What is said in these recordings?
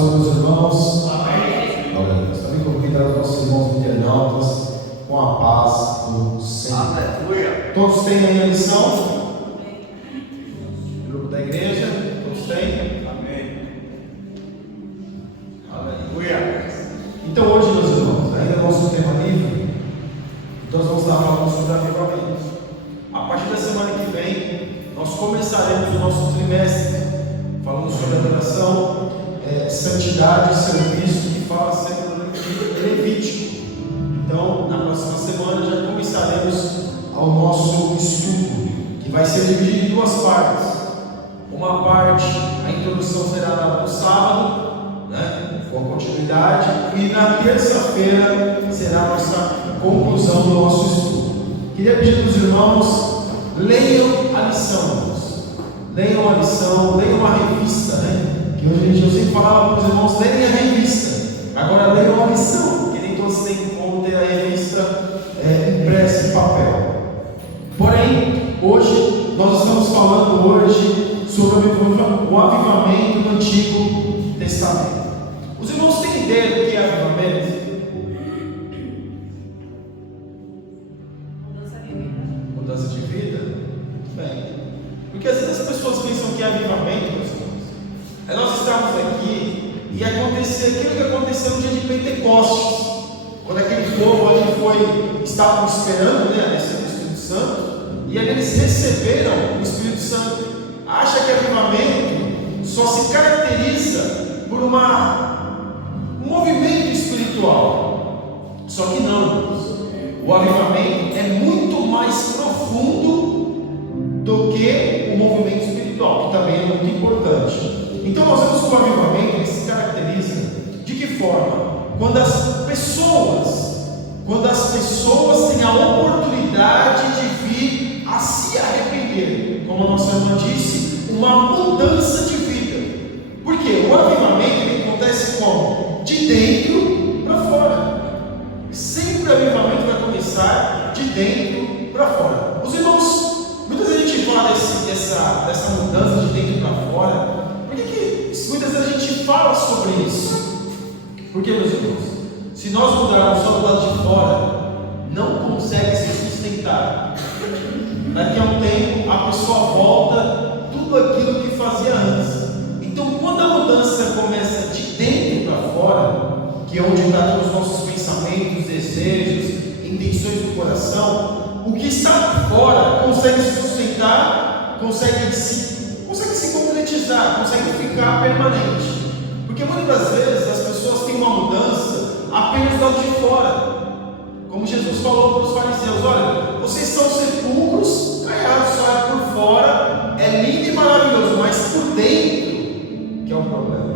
Senhor, meus irmãos. Amém. Glória a Deus. Também convidar os nossos irmãos internautas com a paz do Senhor. Aleluia. Todos têm aí a lição? Grupo da igreja? Todos têm? Amém. Aleluia. Então hoje, meus irmãos, ainda é nosso tema livre, então nós vamos estar falando sobre avivamento. A partir da semana que vem, nós começaremos o nosso trimestre falando sobre adoração, santidade e serviço, que fala sempre do Levítico. Então, na próxima semana já começaremos ao nosso estudo, que vai ser dividido em duas partes. Uma parte, a introdução será dada no sábado, com continuidade, e na terça-feira será a nossa conclusão do nosso estudo. Queria pedir para os irmãos, leiam a lição, irmãos. Leiam a lição, leiam a revista, que hoje eu sempre falava para os irmãos, leiam a revista, agora leiam a lição, porque nem todos têm como ter a revista impressa em papel. Porém, hoje, nós estamos falando sobre o avivamento do Antigo Testamento. Os irmãos têm ideia do que é avivamento? Mudança de vida? Muito bem. Porque às vezes as pessoas pensam que é avivamento, meus irmãos, é nós estarmos aqui e acontecer aquilo que aconteceu no dia de Pentecostes, quando aquele povo ali estavam esperando a descer do Espírito Santo, e ali eles receberam o Espírito Santo. Acha que avivamento só se caracteriza por um movimento espiritual. Só que não, irmãos. O avivamento é muito mais profundo do que o movimento espiritual, que também é muito importante. Então nós vemos que o avivamento ele se caracteriza de que forma? Quando as pessoas têm a oportunidade de vir a se arrepender, como a nossa irmã disse, uma mudança de vida. Porque o avivamento ele acontece como? De dentro para fora. Sempre o avivamento vai começar de dentro para fora. Os irmãos, muitas vezes a gente fala dessa mudança de dentro para fora. Por que muitas vezes a gente fala sobre isso? Porque, meus irmãos, se nós mudarmos só do lado de fora, não consegue se sustentar. Daqui a um tempo a pessoa volta tudo aquilo que fazia antes. Então, quando a mudança começa de dentro para fora, que é onde está todos os nossos pensamentos, desejos, intenções do coração, o que está fora consegue se sustentar, consegue se concretizar, consegue ficar permanente. Porque muitas das vezes as pessoas têm uma mudança apenas do lado de fora. Como Jesus falou para os fariseus: olha, vocês são sepulcros caiados, só por fora é lindo e maravilhoso, mas por dentro que é o problema.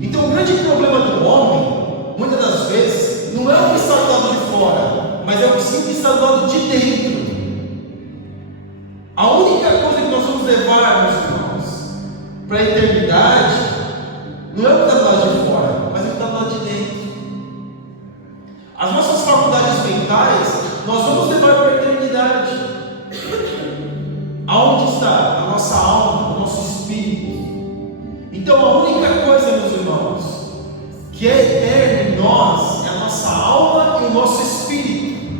Então o grande problema do homem, muitas das vezes, não é o que está do lado de fora, mas é o que está do lado de dentro. A única coisa que nós vamos levar, meus irmãos, para a eternidade, não é o que está do lado de fora, mas é o que está do lado de dentro. As nossas faculdades mentais, nós vamos levar para a eternidade. Aonde está? Na nossa alma, no nosso espírito. Então a única coisa, meus irmãos, que é eterno em nós, é a nossa alma e o nosso espírito.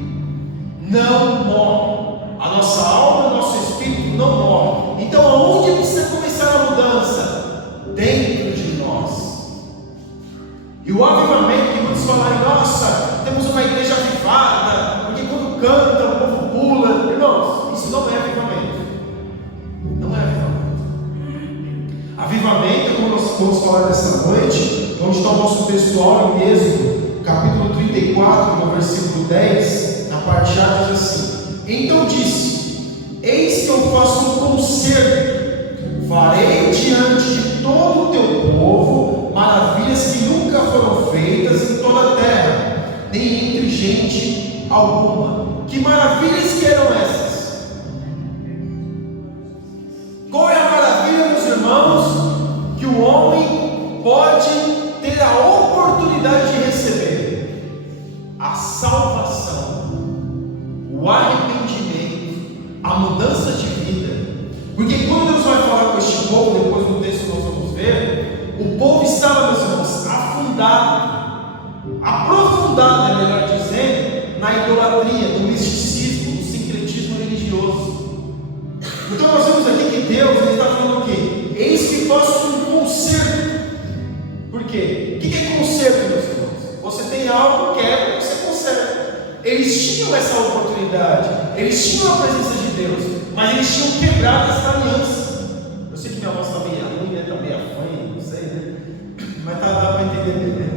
Não morre. A nossa alma e o nosso espírito não morrem. Então aonde precisa começar a mudança? Dentro de nós. E o avivamento, que muitos falam: nossa, temos uma igreja avivada, porque quando canta o povo pula. Irmãos, isso não é avivamento. Não é avivamento. Avivamento, como nós vamos falar nessa noite, onde está o nosso textual em Êxodo, capítulo 34, no versículo 10, na parte A, diz assim: então disse: eis que eu faço um concerto, farei diante de todo o teu povo maravilhas que nunca foram feitas em toda a terra, nem entre gente alguma. Que maravilhas que eram essas? Qual é a maravilha, meus irmãos, que o homem pode ter a oportunidade de receber? A salvação, o arrependimento, a mudança de vida. Porque quando Deus vai falar com este povo, depois no texto nós vamos ver, o povo estava, meus irmãos, fundada, melhor dizendo, na idolatria, no misticismo, no sincretismo religioso. Então nós vemos aqui que Deus está falando o quê? Eis que faço um conserto. Por quê? O que é conserto, meus irmãos? Você tem algo, quebra, você conserta. Eles tinham essa oportunidade, eles tinham a presença de Deus, mas eles tinham quebrado essa aliança. Eu sei que minha voz está meio ruim, né? Está meio fanha, não sei, né? Mas dá para entender, né?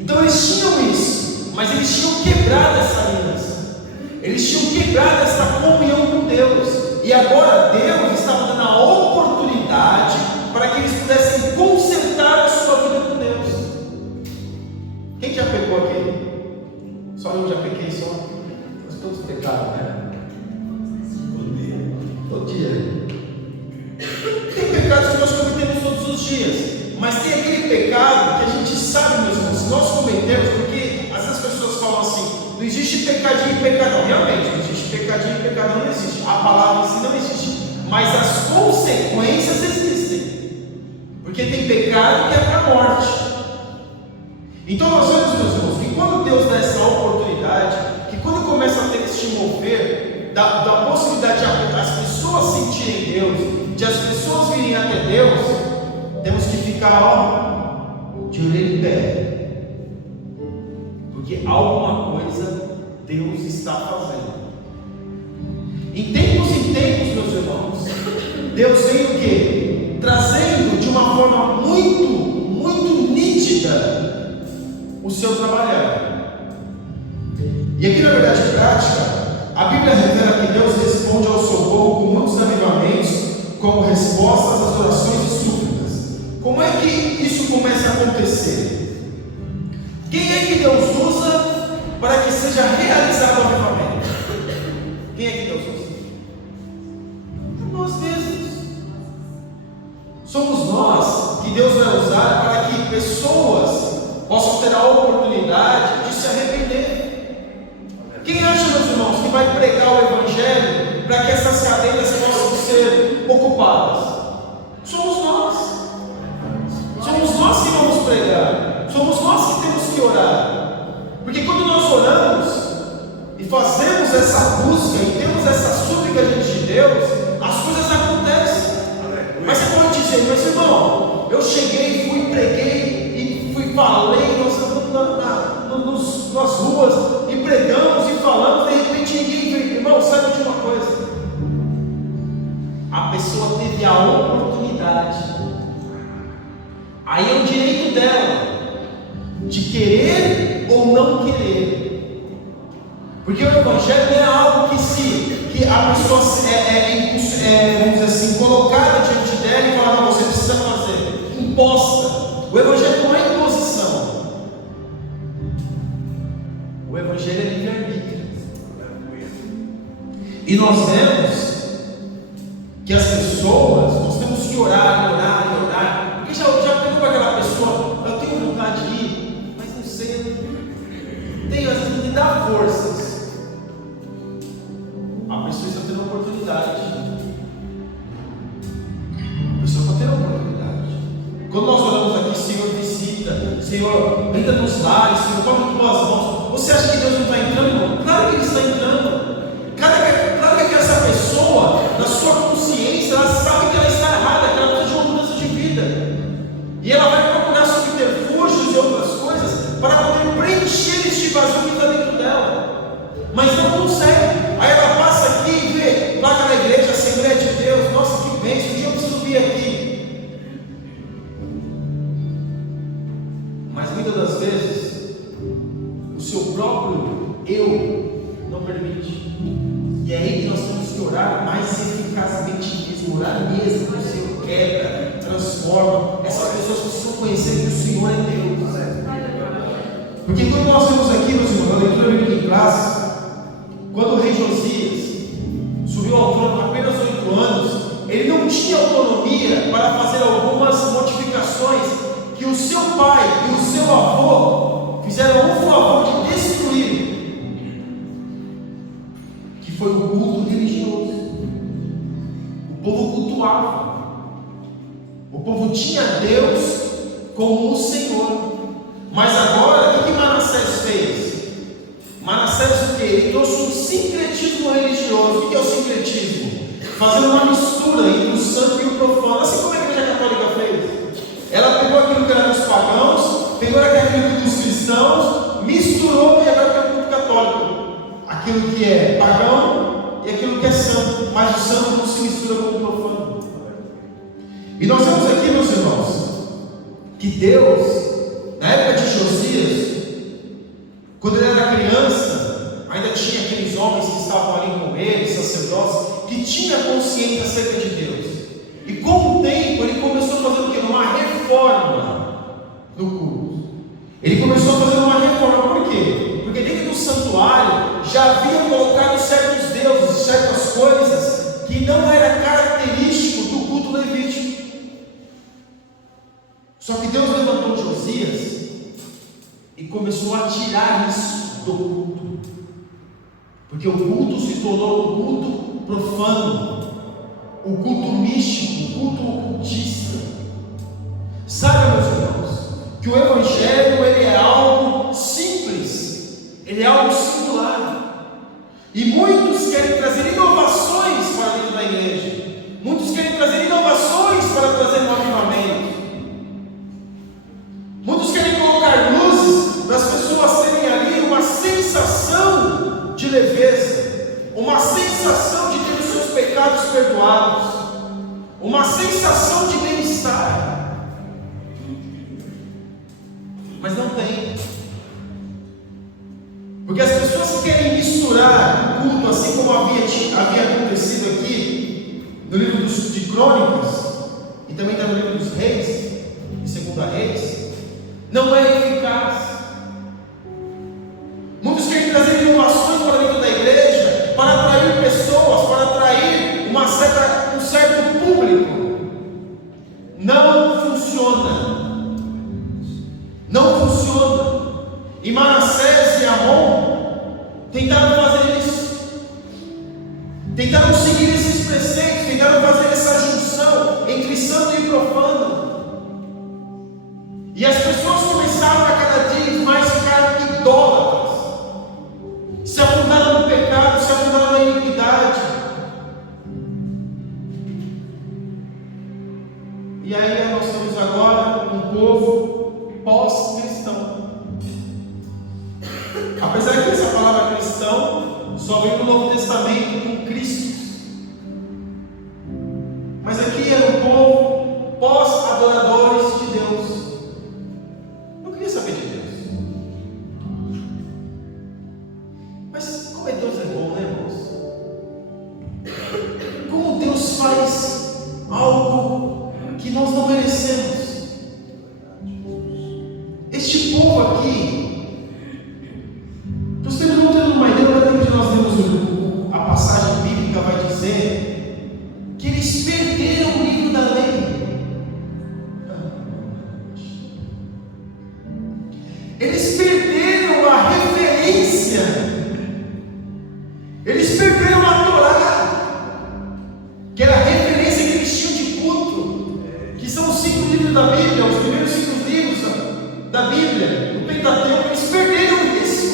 Então eles tinham isso, mas eles tinham quebrado essa aliança, eles tinham quebrado essa comunhão com Deus, e agora Deus estava dando a oportunidade para que eles pudessem consertar a sua vida com Deus. Quem já pecou aqui? Só eu já pequei só. Nós todos pecaram, né? Todo dia. Tem pecados que nós cometemos todos os dias, mas tem aquele pecado que a gente sabe, meus irmãos, se nós cometemos, porque às vezes as pessoas falam assim: não existe pecadinho e pecadão. Realmente, não existe pecadinho e pecadão, não existe. A palavra em si não existe, mas as consequências existem, porque tem pecado que é para a morte. Então nós vemos, meus irmãos, que quando Deus dá essa oportunidade, que quando começa a ter este mover da possibilidade de as pessoas sentirem Deus, de as pessoas virem até Deus, temos que ficar de orelha em pé, porque alguma coisa Deus está fazendo. Em tempos, meus irmãos, Deus vem o quê? Trazendo de uma forma muito nítida o seu trabalhar. E aqui na verdade prática, a Bíblia revela que Deus responde ao seu povo com muitos avivamentos, como respostas às orações e súplicas. Como é que isso começa a acontecer? Quem é que Deus usa para que seja realizado o avivamento? Quem é que Deus usa? Nós mesmos. Somos nós que Deus vai usar para que pessoas possam ter a oportunidade de se arrepender. Quem acha, meus irmãos, que vai pregar o Evangelho para que essas cadeiras possam ser ocupadas? Somos nós. Somos nós que vamos pregar. Somos nós que temos que orar. Porque quando nós oramos e fazemos essa busca e temos essa súplica diante de Deus, as coisas acontecem. Mas você pode dizer: mas irmão, eu cheguei, fui, preguei, falei, nós andamos nas ruas e pregamos e falamos, de repente ninguém veio. Irmão, saiba de uma coisa: a pessoa teve a oportunidade, aí é o direito dela de querer ou não querer, porque o Evangelho não é algo que a pessoa vamos dizer assim, colocada diante dela e falar: não, você precisa fazer, imposta. O Evangelho não é imposição. O Evangelho é livre-arbítrio. E nós vemos que as pessoas, nós temos que orar. Porque já pegou para aquela pessoa: eu tenho vontade de ir, mas não sei, tenho, às vezes me dá forças. A pessoa está tendo oportunidade. A pessoa está tendo oportunidade. Quando nós oramos aqui: Senhor, visita, Senhor, entra nos lares, Senhor, toma tuas mãos. Você acha que Deus não está entrando? Claro que Ele está entrando. Claro que essa pessoa, na sua consciência, ela sabe que ela está errada, que ela precisa de uma mudança de vida. E ela vai procurar subterfúgios e outras coisas para poder preencher este vazio que está dentro dela. Mas não consegue. Aí ela passa aqui e vê placa na igreja, Assembleia de Deus. Nossa, que bênção, um dia eu preciso vir aqui. Mas muitas das vezes o seu próprio eu não permite. E é aí que nós temos que orar mais eficazmente mesmo, orar mesmo, que o Senhor quebra, transforma. Essas pessoas precisam conhecer que o Senhor é Deus. Porque quando nós vemos aqui, meus irmãos, na leitura bíblica em classe, quando o rei Josias subiu ao trono com apenas 8 anos, ele não tinha autonomia para fazer algumas modificações que o seu pai e o seu avô fizeram o favor de destruir, que foi o culto religioso. O povo cultuava, o povo tinha Deus como o Senhor, Mas agora, o que Manassés fez? Manassés o quê? Ele trouxe um sincretismo religioso. O que é o sincretismo? Fazendo uma mistura entre o santo e o profano, assim como a Igreja Católica fez. Ela pegou aquilo que era dos pagãos, pegou aquilo dos cristãos, misturou e agora tem o culto católico. Aquilo que é pagão e aquilo que é santo, mas o santo não se mistura com o profano. E nós vemos aqui, meus irmãos, que Deus, na época de Josias, quando ele era criança, ainda tinha aqueles homens que estavam ali com ele, sacerdotes, que tinham consciência acerca de Deus. E com o tempo ele começou a fazer o quê? Uma reforma no culto. Ele começou a fazer uma reforma, por quê? Porque dentro do santuário já havia colocado certos deuses, certas coisas que não era característico do culto levítico. Só que Deus levantou Josias e começou a tirar isso do culto, porque o culto se tornou um culto profano, o culto místico, o culto ocultista. Sabe, meus irmãos, que o Evangelho ele é algo simples, ele é algo singular, e muitos querem trazer inovações para dentro da igreja, muitos querem trazer inovações para trazer um avivamento, muitos querem colocar luzes para as pessoas terem ali uma sensação de leveza, uma sensação de ter os seus pecados perdoados, uma sensação de bem-estar. Mas não tem, porque as pessoas querem misturar o culto, assim como havia acontecido aqui no livro de Crônicas, e também está no livro dos Reis, em 2 Reis, não é eficaz. Muitos querem trazer inovações para dentro da igreja, para atrair pessoas, para atrair um certo público. Não funciona. Não funciona. E Manassés e Amon tentaram fazer isso, tentaram seguir esses preceitos, tentaram fazer essa junção entre santo e profano, e as pessoas começaram a cada dia mais ficar idólatras, se afundaram no pecado, se afundaram na iniquidade. E aí nós temos agora um povo pós-cristão. Apesar que essa palavra cristão só vem no Novo Testamento com Cristo, mas aqui era um povo pós-adoradores de Deus. Não queria saber de Deus. Mas como é Deus é bom, né, irmãos? Como Deus faz algo que nós não merecemos. Este povo aqui, nós temos uma ideia, que nós temos a passagem bíblica vai dizer que eles perderam o livro da lei. Eles perderam a referência. Eles perderam a Torá, que era a referência que eles tinham de culto, que são os 5 livros da Bíblia, os primeiros 5 livros da Bíblia, o Pentateuco. Eles perderam isso.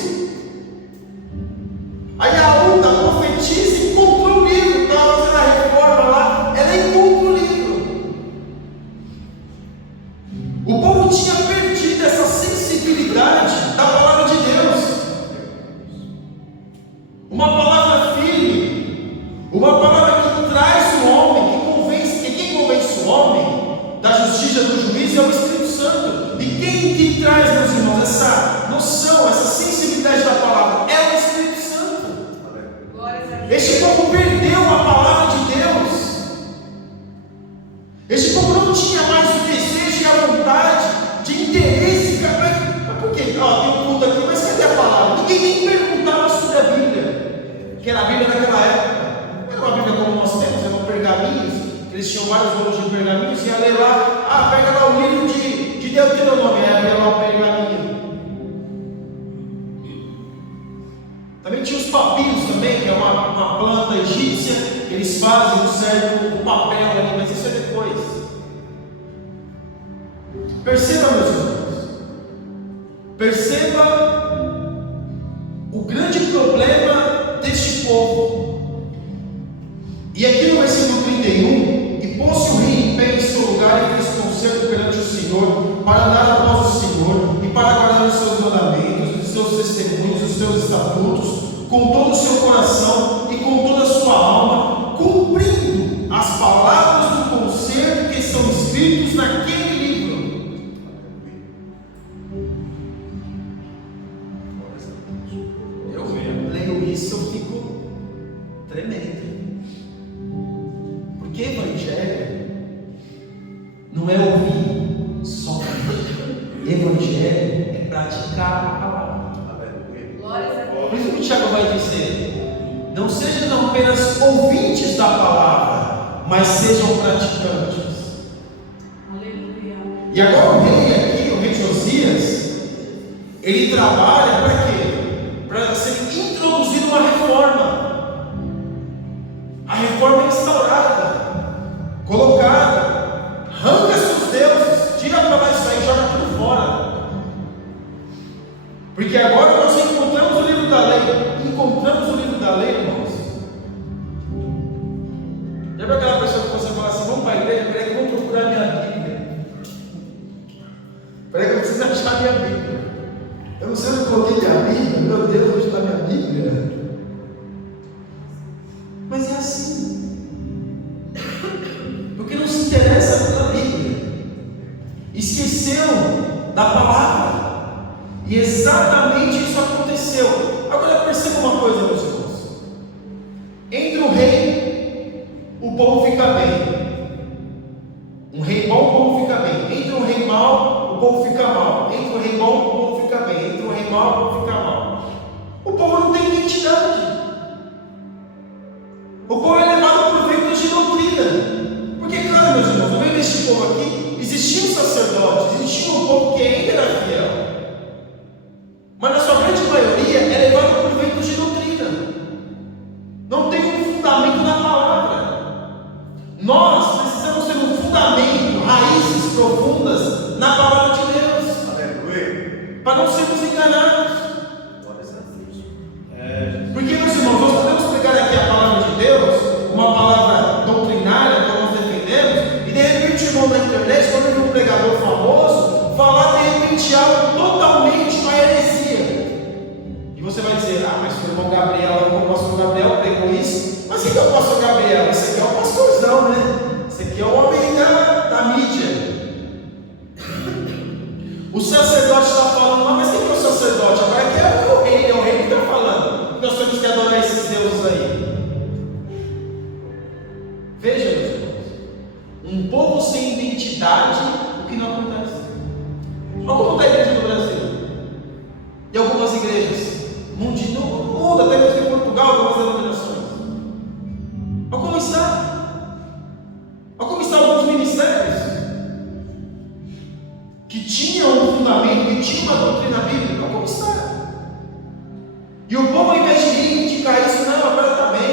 Aí a Uda, a profetisa, encontrou o livro, estava fazendo a reforma lá, ela encontrou o livro. O povo tinha perdido essa sensibilidade da palavra de Deus, uma palavra firme, uma palavra que traz o homem, que convence, e quem convence o homem da justiça do juízo é o Espírito Santo. E quem que traz, meus irmãos, essa noção, essa sensibilidade da palavra? É o Espírito Santo. Este povo perdeu a palavra de Deus. Este povo não tinha mais o desejo e a vontade de interesse. Mas por quê? Tem um culto aqui, mas cadê a palavra? Ninguém nem perguntava sobre a Bíblia, que era a Bíblia naquela época. Não era uma Bíblia como nós temos, eram pergaminhos. Eles tinham vários rolos de pergaminhos e ia ler lá, pega lá o livro de Deuteronômio, pega lá o pergaminho. Também tinha os papiros também, que é uma planta egípcia, que eles fazem, serve o papel ali, mas isso é depois. Perceba, meus irmãos, Perceba o grande problema deste povo. E aqui no versículo 31, e pôs-se o rei em pé em seu lugar e fez concerto perante o Senhor, para andar após o Senhor, e para guardar os seus mandamentos, os seus testemunhos, os seus estatutos, com todo o seu coração e com toda a sua alma, cumprindo as palavras do concerto que são escritos naquele livro. Eu leio isso, eu fico tremendo. Porque Evangelho não é ouvir só. Evangelho é praticar a palavra. Por isso que o Tiago vai dizer: não sejam apenas ouvintes da palavra, mas sejam praticantes. Aleluia. E agora o rei aqui, o rei Josias, ele trabalha para quê? Para ser introduzido uma reforma. A reforma é instaurada, colocada. Arranca-se os deuses, tira para lá isso aí, joga tudo fora. Porque agora nós encontramos o livro da lei. Encontramos o livro da lei, irmãos. Já viu aquela pessoa que você fala assim: vamos para a igreja, peraí que eu vou procurar minha Bíblia. Peraí que eu preciso achar minha Bíblia. Eu não sei onde eu coloquei minha Bíblia. Meu Deus, onde está minha Bíblia? Mas é assim. Porque não se interessa pela Bíblia. Esqueceu da palavra. E exatamente isso aconteceu. Agora perceba uma coisa, meus irmãos. Entre o rei, o povo fica bem. Um rei bom, o povo fica bem. Entre um rei mau, o povo fica mal. Entre um rei bom, o povo fica bem. Entre um rei mau, o povo fica mal. O povo não tem identidade. O povo é levado por ventos de doutrina. Porque, claro, meus irmãos, no meio deste povo aqui, existiam sacerdotes, existia um povo que ainda era fiel. Mas na sua grande maioria é levado por ventos de doutrina. Não tem um fundamento na palavra. Nós precisamos ter um fundamento, raízes profundas na palavra de Deus. Aleluia. Para não sermos enganados. Glórias a Deus. Porque, meus irmãos, nós podemos pegar aqui a palavra de Deus, uma palavra doutrinária que nós defendemos, e de repente o irmão da internet, quando ele vê um pregador famoso, falar de repente algo totalmente uma heresia. E você vai dizer: ah, mas o irmão Gabriel, o pastor Gabriel pregou isso. Mas quem é o pastor Gabriel? Esse aqui é o pastorzão, né? Esse aqui é o homem da mídia. O sacerdote está falando lá, mas quem é o sacerdote? Agora aqui é o rei que está falando. Nós temos que adorar esses deuses aí. Veja, meus irmãos, um povo sem identidade, o que não acontece. Olha como está a igreja no Brasil. E algumas igrejas no mundo, até mesmo em Portugal, algumas denominações. Olha como está. Olha como estão alguns ministérios que tinham um fundamento, que tinham uma doutrina bíblica. Olha como está. E o povo, ao invés de reivindicar isso, não, agora está bem.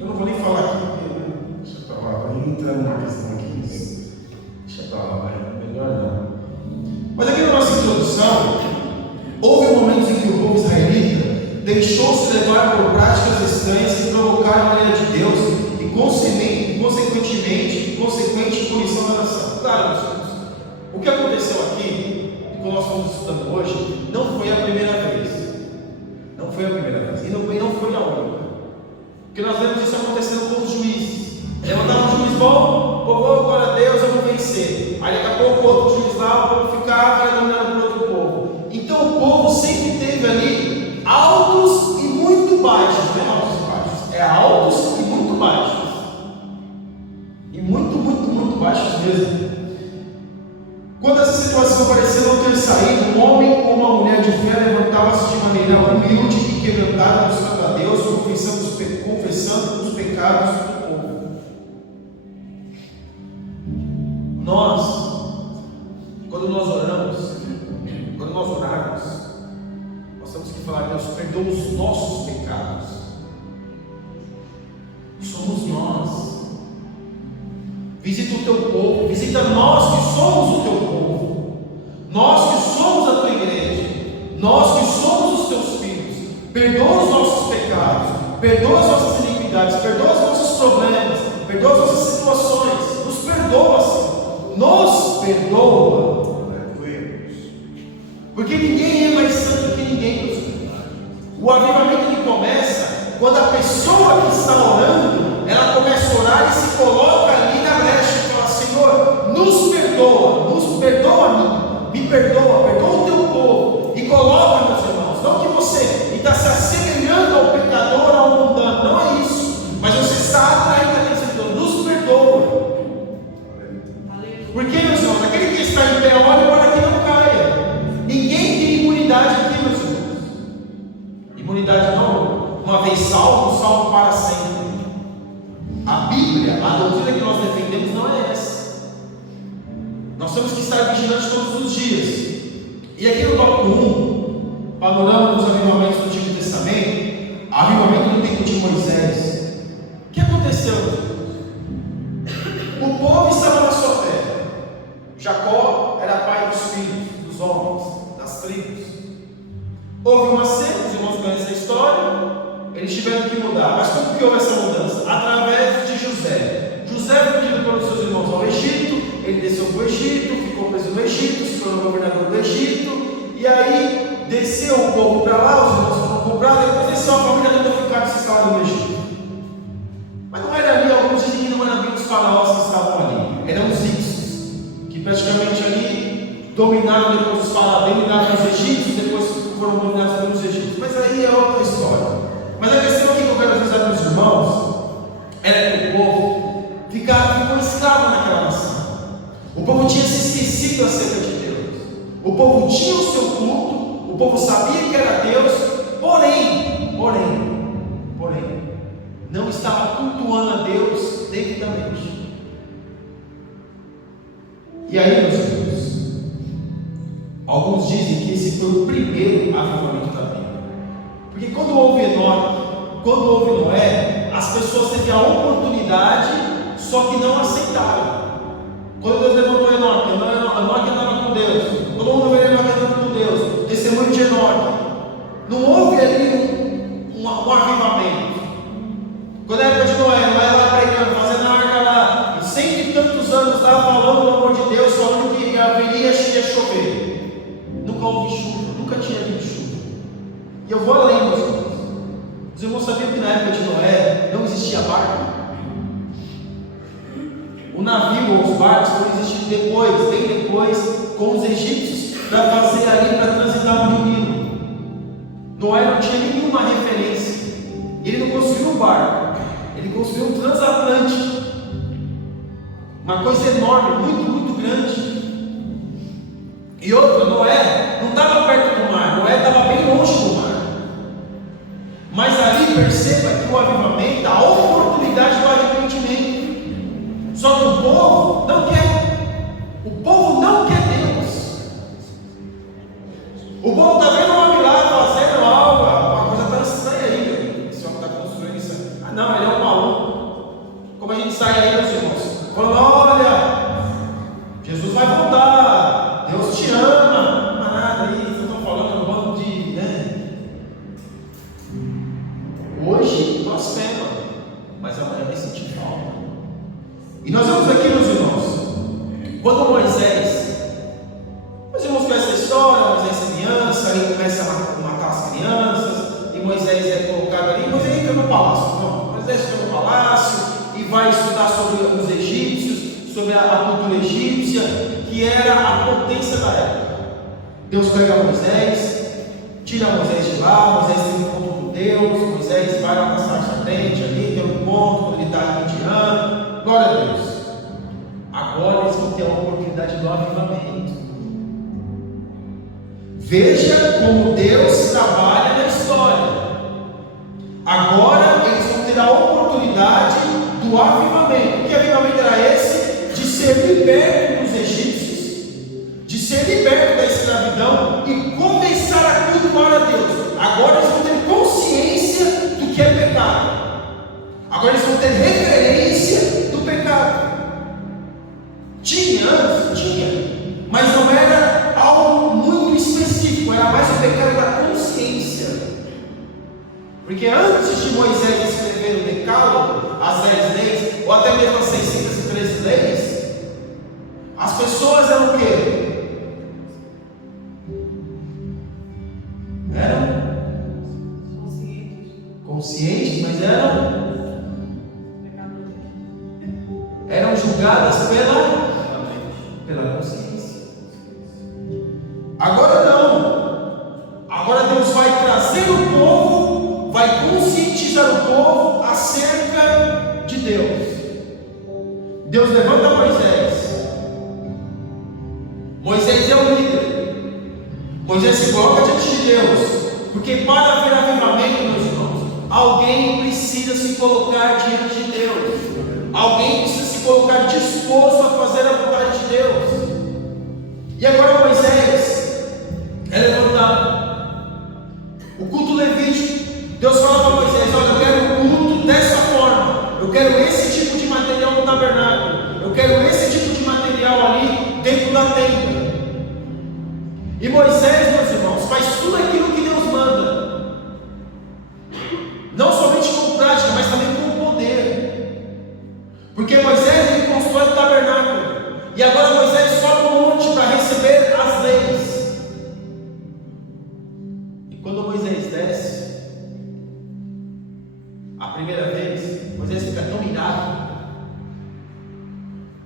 Eu não vou nem falar aqui, porque deixa para lá, vai entrando na questão aqui. Deixa para lá, vai. Melhor não. Mas aqui na nossa introdução, houve momentos em que o povo israelita deixou-se levar por práticas estranhas que provocaram a ira de Deus e, consequente punição da nação. Claro, meus irmãos, o que aconteceu aqui, e que nós estamos estudando hoje, não foi a primeira vez. Não foi a primeira vez. E não foi a única. Porque nós vemos isso acontecendo com os juízes. Levantava um juiz bom, povo, glória a Deus, eu vou vencer. Aí daqui a pouco outro juiz lá, o povo ficava, era dominado por outro povo. Então o povo sempre teve ali altos e muito baixos. Não é altos e baixos, é altos e muito baixos. E muito baixos mesmo. Quando essa situação parecia não ter saído, um homem ou uma mulher de fé levantava-se de maneira humilde e quebrantada, buscando a Deus, confessando os pecados do povo. Quando nós orarmos, nós temos que falar: Deus, perdoa os nossos pecados. Somos nós. Visita o teu povo, visita nós que somos o teu povo, nós que perdoa as nossas iniquidades, perdoa os nossos problemas, perdoa as nossas situações, nos perdoa, Senhor, nos perdoa, porque ninguém é mais santo que ninguém, meus irmãos. O avivamento ele começa quando a pessoa que está orando, ela começa a orar e se coloca ali na brecha e fala: Senhor, nos perdoa a mim, me perdoa, perdoa o teu povo, e coloca, meus irmãos, não que você está se assemelhando ao pecador, ao mundano, não é isso, mas você está atraindo a atenção de Deus, nos perdoa. Porque, meus irmãos, aquele que está em pé, olha para que não caia. Ninguém tem imunidade aqui, meus irmãos. Imunidade não, uma vez salvo, salvo para sempre. A Bíblia, a doutrina que nós defendemos não é essa. Nós temos que estar vigilantes todos os dias. E aqui no tópico 1, panorama dos avivamentos do Antigo Testamento, avivamento no tempo de Moisés. O que aconteceu? O povo estava na sua terra. Jacó era pai dos filhos, dos homens, das tribos. Houve uma seca, os irmãos conhecem a história. Eles tiveram que mudar. Mas como que houve essa mudança? Através de José. José foi pedido pelos seus irmãos ao Egito. Ele desceu para o Egito, ficou preso no Egito, se tornou governador do Egito. E aí desceu o povo para lá, os irmãos foram comprados. Depois desceu a família toda ficar se instalada no Egito. Mas não era ali, alguns dizem que não eram bem os faraós que estavam ali. Eram os íxos, que praticamente ali dominaram depois os faraós, dominaram os egípcios, depois foram dominados pelos egípcios. Mas aí é outra história. Mas a questão aqui que eu quero avisar para os irmãos era que o povo ficou escravo naquela nação. O povo tinha se esquecido acerca de Deus. O povo tinha o seu culto, o povo sabia que era Deus, porém, não estava cultuando a Deus devidamente. E aí, meus irmãos, alguns dizem que esse foi o primeiro avivamento da Bíblia. Porque quando houve Enoque, quando houve Noé, as pessoas teve a oportunidade, só que não aceitaram. Quando Deus levantou Enoque, Enoque andava com Deus. Todo mundo veio Enoque andando com Deus. Testemunho de Enoque. Não houve ali um avivamento. Quando a época de Noé lá pregando, fazendo a arca lá, e 100 e tantos anos estava falando do amor de Deus, falando que haveria chover. Nunca houve chuva, nunca tinha havido chuva. E eu vou além, meus irmãos. Os irmãos sabiam que na época de Noé não existia barco? O navio ou os barcos foram existir depois, bem depois, com os egípcios, para fazer ali, para transitar no Rio Nilo. Noé não tinha nenhuma referência. Ele não construiu um barco, ele construiu um transatlântico. Uma coisa enorme, muito, muito grande. E outra, Noé não estava perto do mar, Noé estava bem longe do mar. Mas ali perceba que o avivamento, a oportunidade do arrependimento. Só que o povo não quer. O povo não quer Deus. O povo está vendo um homem lá fazendo algo, uma coisa tão estranha aí. Esse homem está construindo isso aí. Ah não, ele é um maluco. Como a gente sai aí, meus irmãos, falando: olha, Jesus vai voltar, Deus te ama. Não há nada aí, vocês estão falando um bando de, né? Hoje blasfema, mas amanhã vai sentir falta. E nós vemos aqui, meus irmãos, quando Moisés, os irmãos conhecem a história, Moisés é criança, ele começa a matar as crianças, e Moisés é colocado ali, Moisés entra no palácio, não, Moisés entra no palácio, e vai estudar sobre os egípcios, sobre a cultura egípcia, que era a potência da época. Deus pega Moisés, tira Moisés de lá, Moisés tem um encontro com Deus, Moisés vai lá na sarça ardente ali, tem um encontro, quando ele está em Midian. Glória a Deus. Agora eles vão ter a oportunidade do avivamento. Veja como Deus trabalha na história. Agora eles vão ter a oportunidade do avivamento. Que avivamento era esse? De ser liberto dos egípcios, de ser liberto da escravidão e começar a cultuar a Deus. Agora eles vão ter consciência do que é pecado. Agora eles vão ter referência do pecado. Tinha antes? Tinha. Mas não era algo muito específico. Era mais o pecado da consciência. Porque antes de Moisés eram julgadas pela consciência. Agora não. Agora Deus vai trazer o povo, vai conscientizar o povo acerca de Deus. Deus levanta Moisés. Moisés é o líder. Moisés se coloca diante de Deus. Porque para haver avivamento, meus irmãos, alguém precisa se colocar diante de Deus. Alguém precisa se colocar disposto a fazer a vontade de Deus. E agora Moisés é levantado. O culto levítico, Deus fala para Moisés: olha, eu quero o culto dessa forma. Eu quero esse tipo de material no tabernáculo. Eu quero esse tipo de material ali dentro da tenda. E Moisés, meus irmãos, faz tudo aquilo que Deus manda. Não somente com prática, mas também com poder. Porque Moisés, ele constrói o tabernáculo. E agora Moisés sobe o monte para receber as leis. E quando Moisés desce, a primeira vez, Moisés fica tão irado.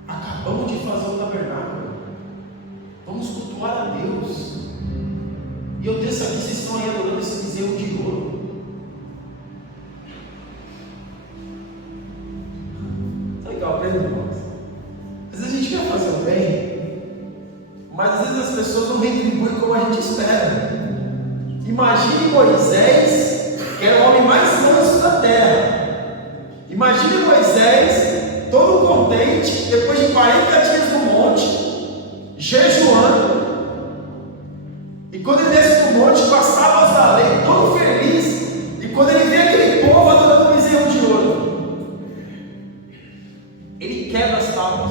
Acabamos de fazer o tabernáculo. Vamos cultuar a Deus. E eu desço aqui, vocês estão aí adorando esse bezerro de ouro. Tá legal, prenda, irmãos. Às vezes a gente quer fazer o bem, mas às vezes as pessoas não retribuem como a gente espera. Imagine Moisés, que era o homem mais manso da terra. Imagine Moisés, todo contente, depois de 40 dias no monte, jejuando. E quando ele desce para o monte com as tábuas da lei, todo feliz, e quando ele vê aquele povo adorando o bezerro de ouro, ele quebra as tábuas.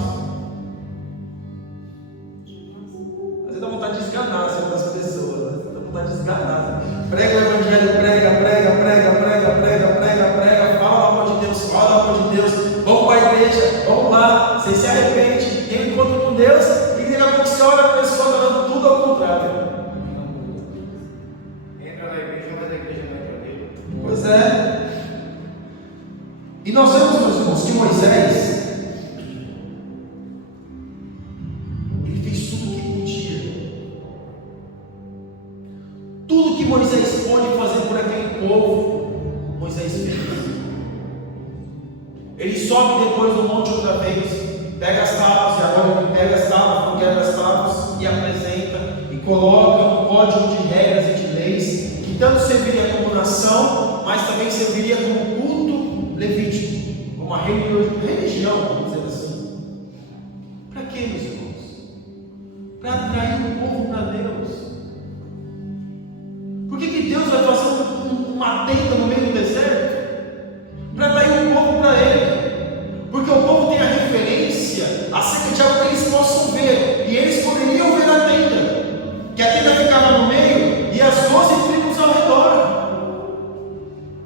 Às vezes dá vontade de esganar certas pessoas, né? Dá vontade de esganar. Prega o evangelho, prega, fala o amor de Deus, fala o amor de Deus, vamos para a igreja, vamos lá, você se arrepende, tem um encontro com Deus, e daqui a pouco você olha a pessoa adorando tudo ao contrário. Pois é. E nós vemos, meus irmãos, que Moisés, ele fez tudo o que podia. Tudo que Moisés pôde fazer por aquele povo, Moisés fez. Ele sobe depois do monte outra vez, pega as tábuas, e agora ele pega as tábuas, não quebra as tábuas, e apresenta, e coloca um código de regras e de leis, que tanto serviria como nação, mas também serviria como culto levítico, como uma religião, vamos dizer assim. Para quê, meus irmãos? Para atrair o povo para Deus. Por que Deus vai fazer uma tenda no meio do deserto? Para atrair o povo para Ele. Porque o povo tem a referência acerca de algo que eles possam ver, e eles poderiam ver a tenda, que a tenda ficava no meio e as 12 tribos ao redor.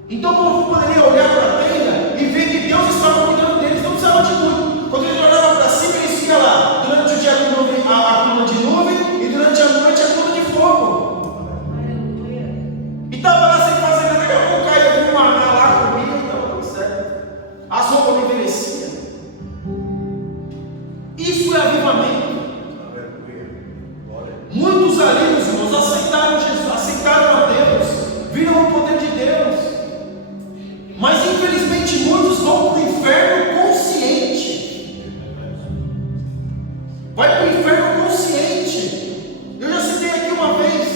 Então o povo poderia olhar para a tenda e ver que Deus estava cuidando deles, não precisava de muito. Quando ele olhava para cima, eles iam lá, durante o dia a coluna de nuvem, e durante a noite a coluna de fogo. E estava lá sem fazer nada, daqui a pouco caía uma maná lá, comia, estava tudo certo. As roupas não envelheciam. Isso é avivamento. Muitos ali, meus irmãos, aceitaram Jesus, aceitaram a Deus, viram o poder de Deus. Mas infelizmente muitos vão para o inferno consciente. Vai para o inferno consciente. Eu já citei aqui uma vez.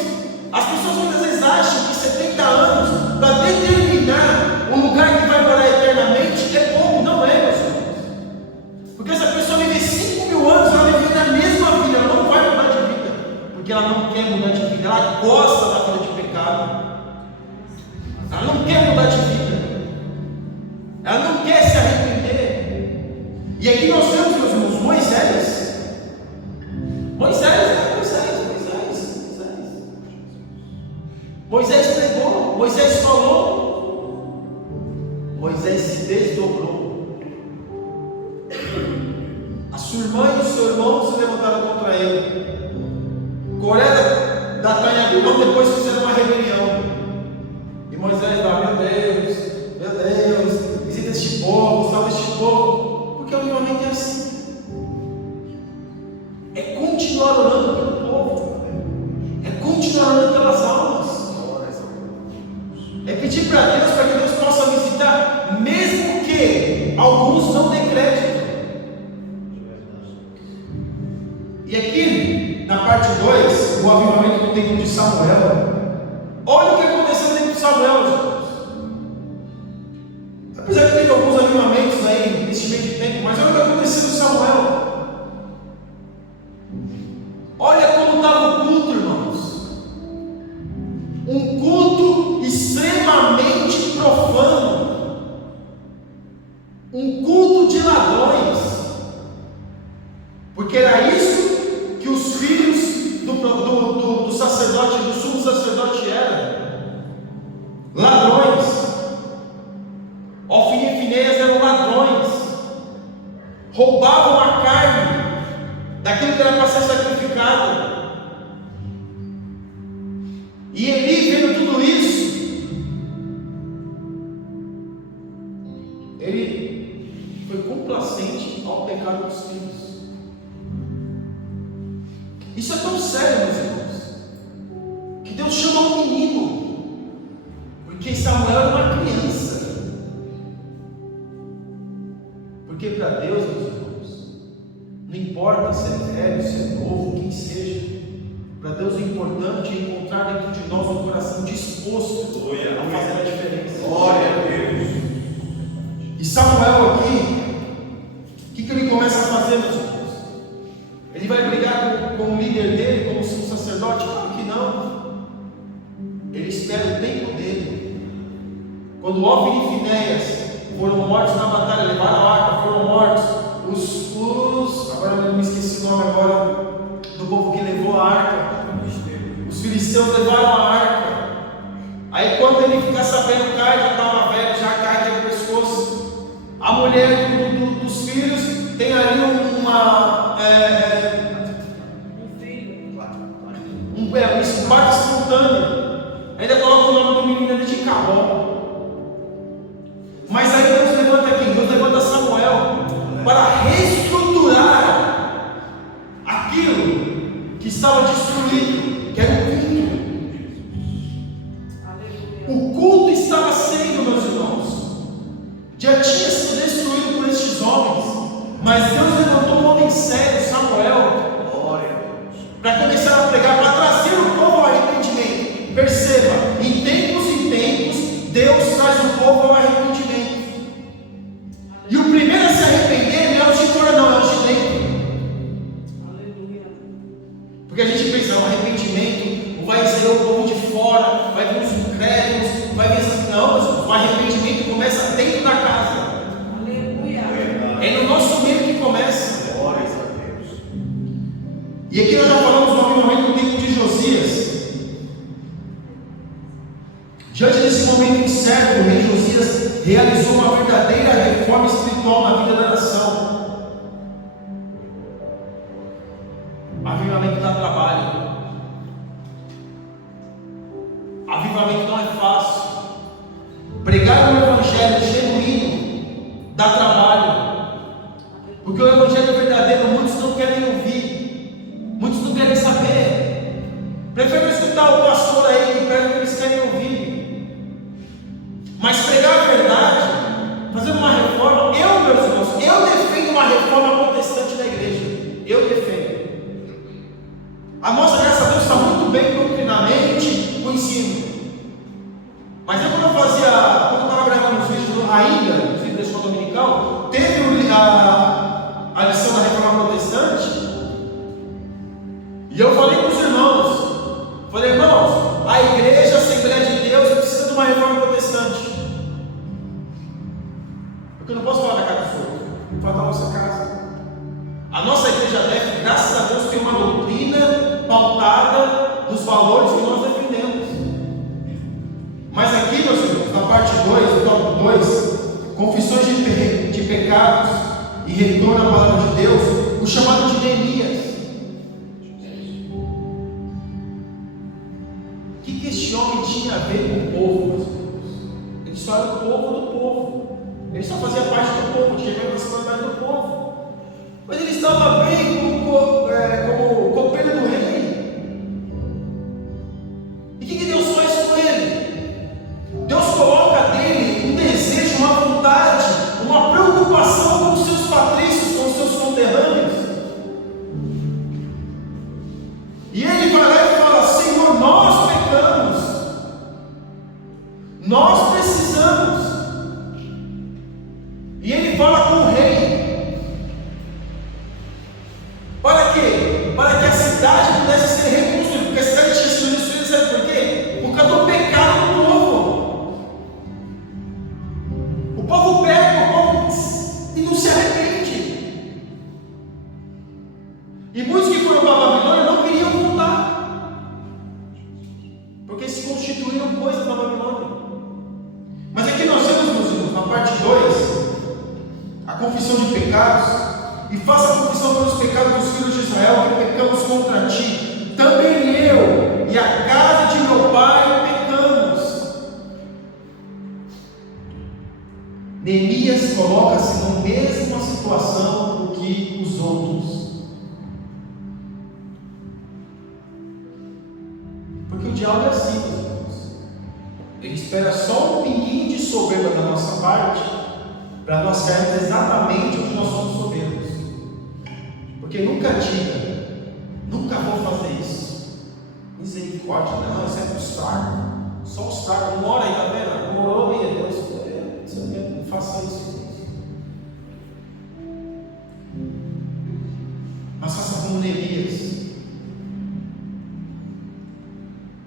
As pessoas muitas vezes acham que 70 anos para determinar o lugar que vai parar eternamente é pouco. Não é, meus irmãos. Porque essa pessoa vive 5.000 anos, ela vai viver na mesma vida, ela não vai mudar de vida. Porque ela não quer mudar de vida, ela gosta da vida de pecado. Ela não quer mudar de vida. Ela não quer se arrepender. E aqui nós temos, meus irmãos, Moisés. Moisés pregou, Moisés falou, Moisés se desdobrou. A sua irmã e o seu irmão se levantaram contra ele. Coré, Datã e Abirão depois fizeram uma rebelião. E Moisés fala: meu Deus, visita este povo, salva este povo. Porque o avivamento é assim. E aqui, na parte 2, o avivamento do tempo de Samuel. Olha o que aconteceu no tempo de Samuel, Jesus. Apesar que teve alguns avivamentos aí nesse meio de tempo, mas olha o que aconteceu no Samuel. Olha como estava o culto, irmãos. Um culto extremamente profano. Um culto de ladrões. Porque era isso que os filhos do sacerdote, do sumo sacerdote eram. Ladrões. Ofni e Finéias eram ladrões. Roubavam a carne daquilo que era para ser sacrificado. E Eli, vendo tudo isso, ele foi complacente ao pecado dos filhos. Isso é tão sério, meus irmãos, que Deus chama um menino, porque Samuel era uma criança. Porque para Deus, meus irmãos, não importa se é velho, se é novo, quem seja, para Deus o importante é encontrar dentro de nós um coração disposto a fazer a diferença. Glória a Deus. E Samuel aqui, o que ele começa a fazer, meus irmãos? Ele vai brigar com o líder dele, como sumo sacerdote? Claro que não. Ele espera o tempo dele. Quando Ofni e Finéias foram mortos na batalha, levaram a arca, foram mortos. Agora eu me esqueci o nome agora do povo que levou a arca. Os filisteus levaram a arca. Aí quando ele fica sabendo, cai, já estava velho, já cai aqui no pescoço. A mulher dos filhos tem ali um parto espontâneo. Ainda coloca o nome do menino de Carol. Mas aí Deus levanta quem? Deus levanta Samuel para reestruturar aquilo que estava destruído, que era o culto. O culto estava sendo, meus irmãos, já tinha sido destruído por estes homens, mas Deus levantou um homem sério, Samuel, para começar a pregar, para trazer o povo ao arrependimento. Perceba, em tempos, Deus traz o povo ao arrependimento. E o primeiro a se arrepender não é o de fora, não, é o de dentro. Porque a gente pensa, o arrependimento vai ser o povo de fora, vai vir os incrédulos, vai vir essas. Não, mas o arrependimento começa dentro da casa. É no nosso meio que começa. E aqui nós já falamos do avivamento no tempo de Josias. Diante desse momento incerto, o rei Josias realizou uma verdadeira reforma espiritual na vida da nação. Avivamento dá trabalho. Avivamento não é fácil. Pregar o evangelho genuíno dá trabalho. Porque o evangelho verdadeiro muitos não querem ouvir. Muitos não querem saber. Preferem escutar o pastor aí que prega o que eles querem ouvir. Mas pregar a verdade, fazer uma reforma, meus irmãos, eu defendo uma reforma protestante da igreja. Eu defendo. A nossa, graças a Deus, está muito bem doutrinamente o ensino. Mas quando eu estava gravando os vídeos ainda, os vídeos da escola dominical, teve a lição da reforma protestante. E eu falei para os irmãos, a igreja, a Assembleia de Deus precisa de uma reforma protestante. Porque eu não posso falar da casa dos outros, eu falo da nossa casa. A nossa igreja deve, graças a Deus, ter uma doutrina pautada nos valores que nós defendemos. Mas aqui, meus irmãos, na parte 2, no tópico 2, confissões de pecados e retorno à palavra de Deus, o chamado de Neemias. O que este homem tinha a ver com o povo, meus irmãos? Ele só era o povo do povo. Ele só fazia parte do povo, tinha participação do povo. Mas ele estava bem como copeiro do rei. E o que Deus faz com ele? Deus coloca nele um desejo, uma vontade, uma preocupação com os seus patrícios, com os seus conterrâneos. E muitos que foram para a Babilônia não queriam voltar, porque se constituíram coisas na Babilônia. Mas aqui nós temos, meus irmãos, na parte 2, a confissão de pecados. E faça a confissão pelos pecados dos filhos de Israel, que pecamos contra ti. Também eu e a casa de meu pai pecamos. Neemias coloca-se na mesma situação do que os outros. Porque o diabo é assim, meus irmãos. Ele espera só um pinguinho de soberba da nossa parte, para nós cairmos exatamente onde nós somos soberbos. Porque nunca diga, nunca vou fazer isso. Misericórdia, não, isso é frustrado. Só os fracos, não ora aí, tá vendo? Não orou aí, Deus, não faça isso. Mas faça como Neemias.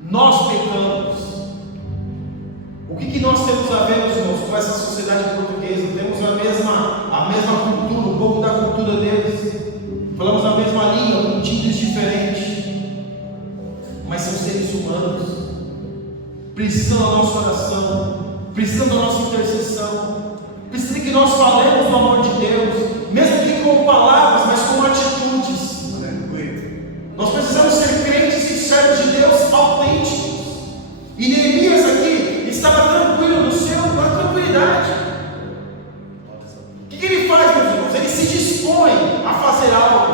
Nós pecamos. O que nós temos a ver, meus irmãos, com essa sociedade portuguesa? Temos a mesma cultura, um pouco da cultura deles. Falamos a mesma língua, com timbres diferentes, mas são seres humanos, precisam da nossa oração, precisam da nossa intercessão, precisam que nós falemos do amor de Deus, mesmo que com palavras, mas com atitudes. Nós precisamos ser crentes e servos de Deus autênticos. E Neemias aqui estava tranquilo na tranquilidade. O que ele faz, meus irmãos? Ele se dispõe a fazer algo.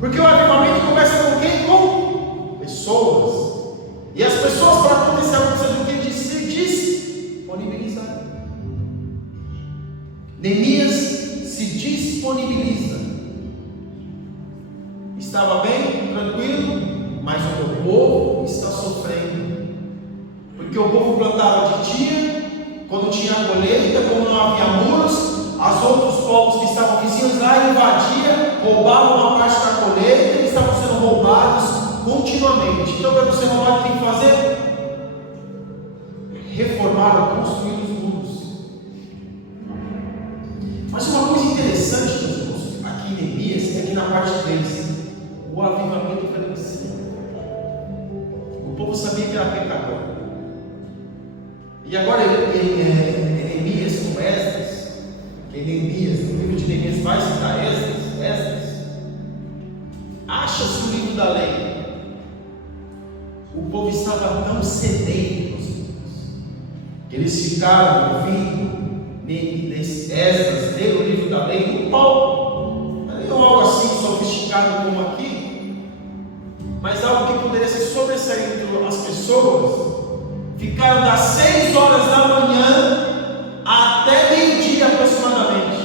Porque o avivamento começa com quem? Com pessoas. E as pessoas, para acontecer, precisam do que? Se disponibilizar. Neemias se disponibiliza. Estava bem, tranquilo, mas o meu povo está sofrendo. Porque o povo plantava de dia, quando tinha colheita, como não havia muros, os outros povos que estavam vizinhos lá invadiam, roubavam uma parte da colheita, eles estavam sendo roubados continuamente. Então, para você roubar, o que tem que fazer? Reformar ou construir os muros. Mas uma coisa interessante, meus irmãos, aqui em Neemias, é que na parte 3, o avivamento foi em cima. O povo sabia que era pecador. E agora Neemias com Esdras, que Neemias, no livro de Neemias vai citar Esdras, acha-se o livro da lei. O povo estava tão sedento, que eles ficaram ouvindo Esdras ler o livro da lei no palco. Não algo assim sofisticado como aqui, mas algo que poderia ser sobressaído entre as pessoas. Ficaram das 6 horas da manhã até meio-dia aproximadamente,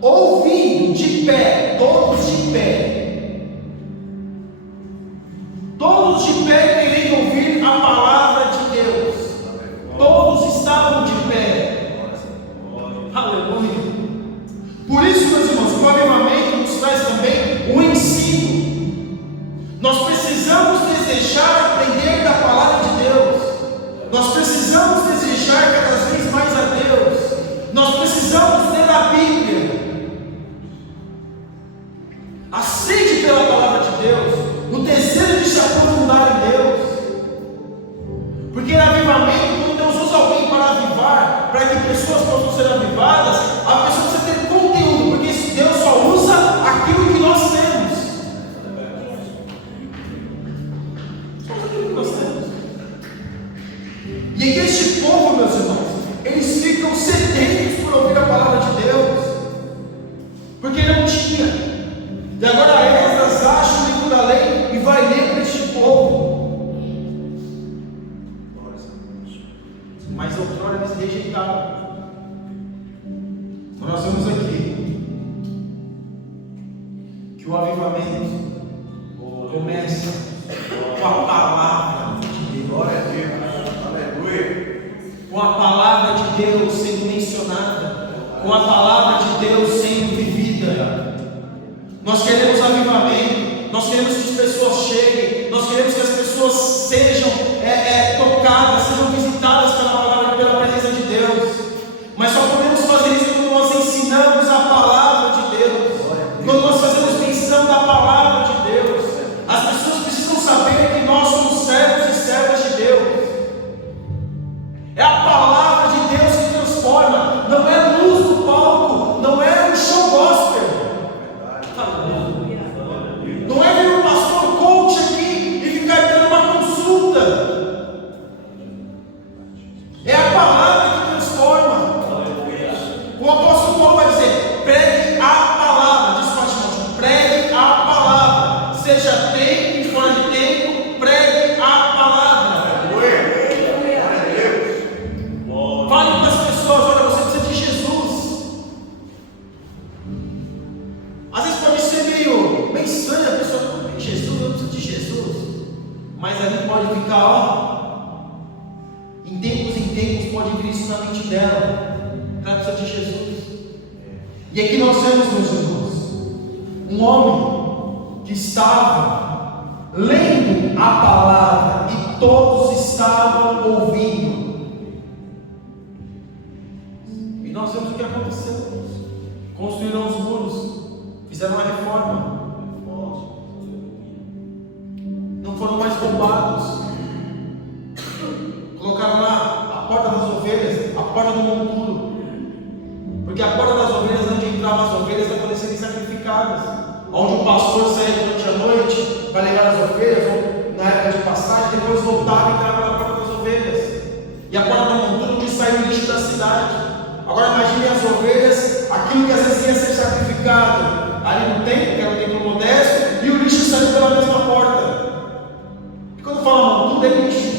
ouvindo de pé, todos de pé, querendo ouvir a palavra de Deus. Todos estavam de pé. Aleluia. Por isso, meus irmãos, o avivamento nos traz também o ensino. Nós precisamos desejar aprender da palavra de Deus. Nós precisamos desejar cada vez mais a Deus. Nós precisamos ler a Bíblia. A sede pela palavra de Deus, o desejo de se aprofundar em Deus. Porque no avivamento, quando Deus usa alguém para avivar, para que pessoas possam ser avivadas, a pessoa precisa ter conteúdo, porque Deus só usa aquilo que nós temos. Só usa aquilo que nós temos. E é que este povo, meus irmãos, eles ficam sedentos por ouvir a palavra de Deus, porque não tinha. E agora Esdras acha o livro da lei e vai ler para este povo. Mas outrora eles rejeitaram. Nós vemos aqui que o avivamento começa com a palavra de Deus. Glória a Deus. Aleluia. Com a palavra de Deus sendo mencionada, com a palavra de Deus sendo vivida. Nós queremos avivamento, nós queremos que as pessoas cheguem, nós queremos que as pessoas sejam tocadas, sejam visitadas pela palavra, pela presença de Deus. Mas só podemos fazer isso quando nós ensinamos a palavra de Deus, quando nós fazemos menção da palavra meio estranho, a pessoa não tem Jesus, eu preciso de Jesus. Mas ali pode ficar, ó, em tempos pode vir isso na mente dela. Ela precisa de Jesus. E aqui nós vemos, meus irmãos, um homem que estava lendo a palavra e todos estavam ouvindo. E nós vemos o que aconteceu. Construíram os muros, fizeram uma reforma, não foram mais roubados, colocaram lá a porta das ovelhas, a porta do monturo, porque a porta das ovelhas, onde entravam as ovelhas, para poder serem sacrificadas, onde o pastor saía durante a noite para levar as ovelhas, ou na época de passagem, depois voltava e entrava na porta das ovelhas, e a porta do monturo onde saiu o lixo da cidade. Agora imagine as ovelhas, aquilo que às vezes ia ser sacrificado ali no templo, que era um templo modesto, e o lixo saiu pela mesma porta. E quando falamos tudo é lixo,